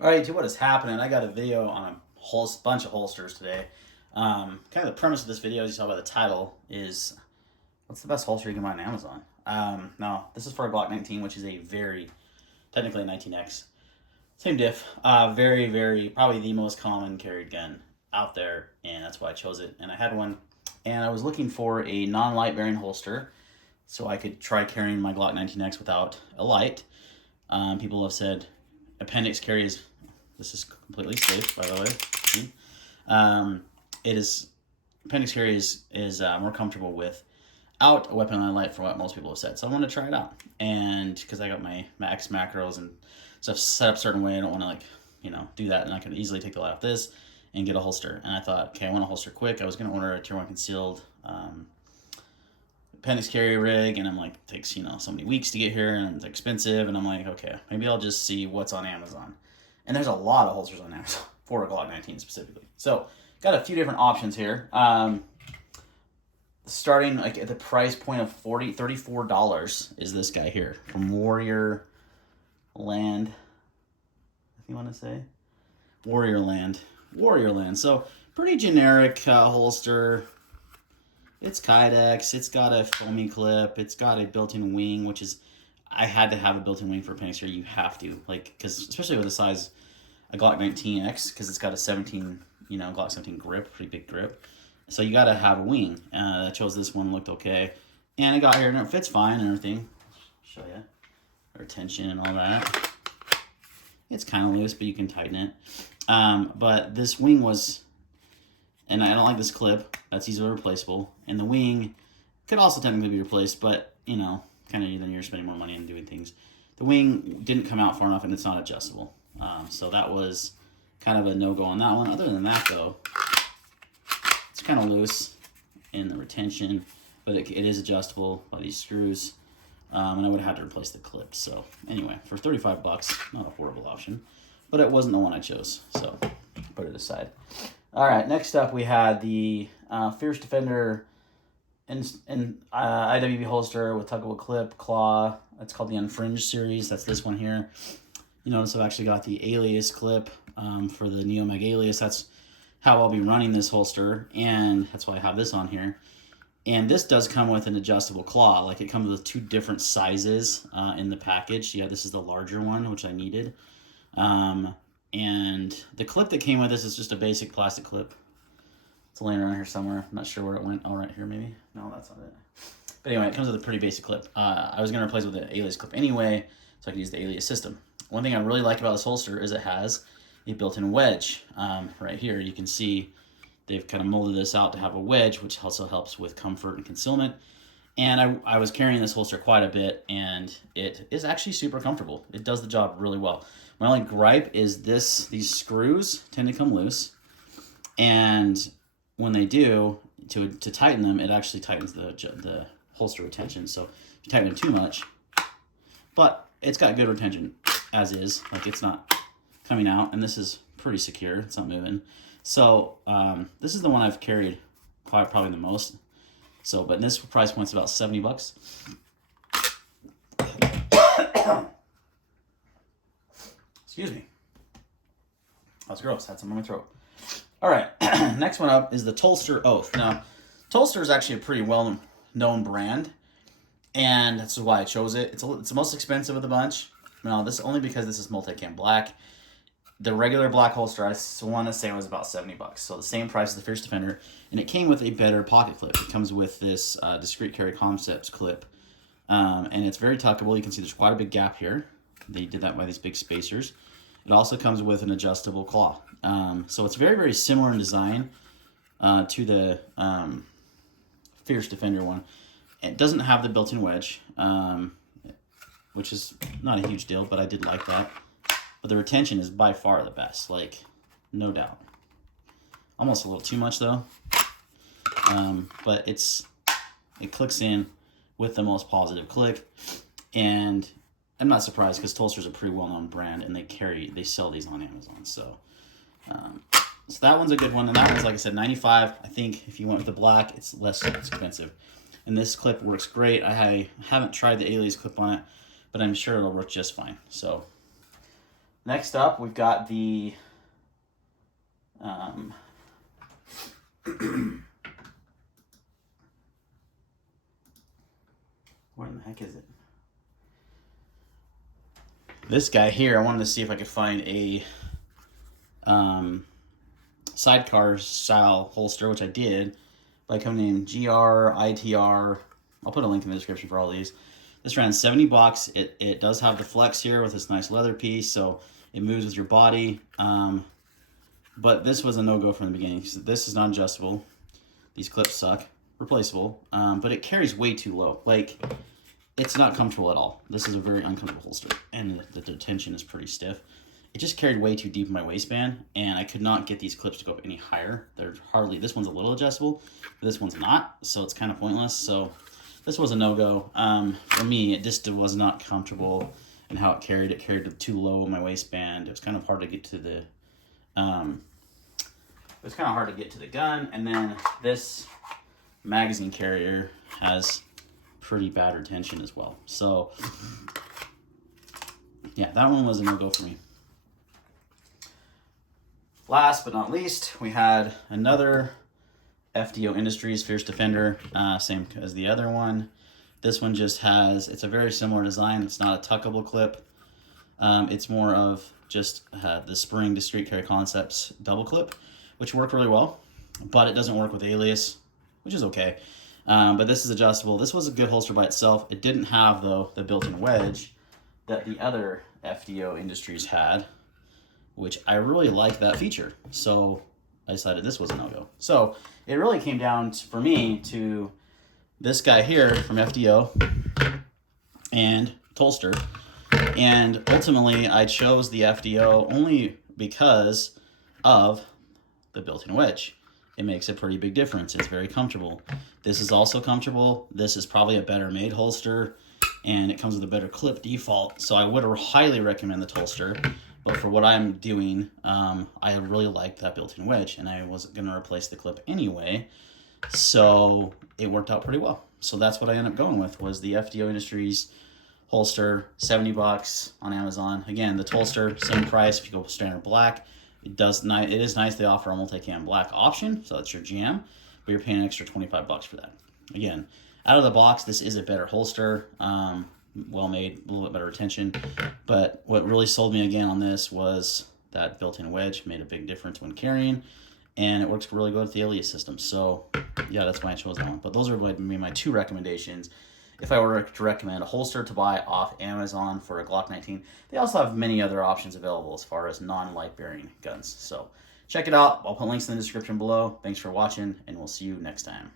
Alright, to what is happening, I got a video on a bunch of holsters today. Kind of the premise of this video, as you saw by the title, is what's the best holster you can buy on Amazon? Now, this is for a Glock 19, which is a technically a 19X. Same diff. Probably the most common carried gun out there, and that's why I chose it. And I had one, and I was looking for a non-light bearing holster so I could try carrying my Glock 19X without a light. People have said Appendix carries. This is completely safe, by the way. Appendix carry is more comfortable without a weapon on light, for what most people have said. So I want to try it out, and because I got my max macros and stuff set up a certain way, I don't want to do that, and I can easily take the light off this and get a holster. And I thought, okay, I want a holster quick. I was going to order a Tier 1 concealed Appendix carry rig, and I'm like, it takes so many weeks to get here, and it's expensive, and I'm like, okay, maybe I'll just see what's on Amazon. And there's a lot of holsters on Amazon for a Glock 19 specifically. So got a few different options here. Starting like at the price point of $34 is this guy here from Warrior Land. If you want to say Warrior Land. So pretty generic holster. It's Kydex. It's got a foamy clip. It's got a built-in wing, which is, I had to have a built-in wing for Appendix here. You have to, because especially with the size a Glock 19X, because it's got a 17, Glock 17 grip, pretty big grip. So you got to have a wing. I chose this one, looked okay, and it got here and it fits fine and everything. Show you retention and all that. It's kind of loose, but you can tighten it. But this wing was, and I don't like this clip. That's easily replaceable. And the wing could also technically be replaced, but, kind of then you're spending more money on doing things. The wing didn't come out far enough, and it's not adjustable. So that was kind of a no-go on that one. Other than that, though, it's kind of loose in the retention, but it is adjustable by these screws. And I would have had to replace the clip. So anyway, for $35, not a horrible option, but it wasn't the one I chose. So put it aside. All right, next up we had the Fierce Defender IWB holster with tuckable clip, claw. It's called the Unfringed series. That's this one here. You notice I've actually got the alias clip for the Neomag alias. That's how I'll be running this holster, and that's why I have this on here. And this does come with an adjustable claw. Like, it comes with two different sizes in the package. Yeah, this is the larger one, which I needed. And the clip that came with this is just a basic plastic clip. It's laying around here somewhere. I'm not sure where it went. Oh, right here maybe? No, that's not it. But anyway, it comes with a pretty basic clip. I was going to replace it with the alias clip anyway, so I could use the alias system. One thing I really like about this holster is it has a built-in wedge. Right here, you can see they've kind of molded this out to have a wedge, which also helps with comfort and concealment. And I was carrying this holster quite a bit, and it is actually super comfortable. It does the job really well. My only gripe is these screws tend to come loose, and when they do, to tighten them, it actually tightens the holster retention. So if you tighten them too much, but it's got good retention as is. Like, it's not coming out, and this is pretty secure. It's not moving. So this is the one I've carried probably the most. So, but this price point's about $70. Excuse me. That's gross. Had some in my throat. All right. Next one up is the Tulster Oath. Now, Tulster is actually a pretty well-known brand, and that's why I chose it. It's the most expensive of the bunch. Now, this only because this is multicam black. The regular black holster, I want to say, was about $70. So the same price as the Fierce Defender, and it came with a better pocket clip. It comes with this discrete carry concepts clip, and it's very tuckable. You can see there's quite a big gap here. They did that by these big spacers. It also comes with an adjustable claw. So it's very, very similar in design to the Fierce Defender one. It doesn't have the built-in wedge, which is not a huge deal, but I did like that. But the retention is by far the best, like, no doubt. Almost a little too much, though. But it clicks in with the most positive click. And I'm not surprised, because Tulster's a pretty well-known brand, and they sell these on Amazon. So that one's a good one. And that one's, like I said, $95. I think if you went with the black, it's less expensive. And this clip works great. I haven't tried the alias clip on it, but I'm sure it'll work just fine. So Next up, we've got the what in the heck is it? This guy here, I wanted to see if I could find a sidecar style holster, which I did by a company named GRITR. I'll put a link in the description for all these. This ran $70. It does have the flex here with this nice leather piece, so it moves with your body. But this was a no-go from the beginning. This is not adjustable. These clips suck. Replaceable. But it carries way too low. Like, it's not comfortable at all. This is a very uncomfortable holster, and the detention is pretty stiff. It just carried way too deep in my waistband, and I could not get these clips to go up any higher. They're hardly, this one's a little adjustable, but this one's not, so it's kind of pointless. So this was a no-go. For me, it just was not comfortable in how it carried. It carried too low in my waistband. It was kind of hard to get to the, gun. And then this magazine carrier has pretty bad retention as well. So yeah, that one was a no-go for me. Last but not least, we had another FDO Industries Fierce Defender, same as the other one. This one just has, it's a very similar design. It's not a tuckable clip. It's more of just the Spring Discreet Carry Concepts double clip, which worked really well, but it doesn't work with Alias, which is okay. But this is adjustable. This was a good holster by itself. It didn't have, though, the built-in wedge that the other FDO Industries had, which I really like that feature. So I decided this was a no-go. So it really came down to, for me, to this guy here from FDO and Tulster. And ultimately, I chose the FDO only because of the built-in wedge. It makes a pretty big difference. It's very comfortable. This is also comfortable. This is probably a better made holster, and it comes with a better clip default. So I would highly recommend the Tulster. But for what I'm doing, I really like that built-in wedge, and I was going to replace the clip anyway. So it worked out pretty well. So that's what I ended up going with, was the FDO Industries holster, $70 on Amazon. Again, the Tulster, same price if you go standard black. It is nice they offer a multicam black option, so that's your jam, but you're paying an extra $25 for that. Again, out of the box, this is a better holster. Well made, a little bit better retention. But what really sold me again on this was that built-in wedge made a big difference when carrying, and it works really good with the Alias system. So yeah, that's why I chose that one. But those are my two recommendations. If I were to recommend a holster to buy off Amazon for a Glock 19, they also have many other options available as far as non-light bearing guns. So check it out. I'll put links in the description below. Thanks for watching, and we'll see you next time.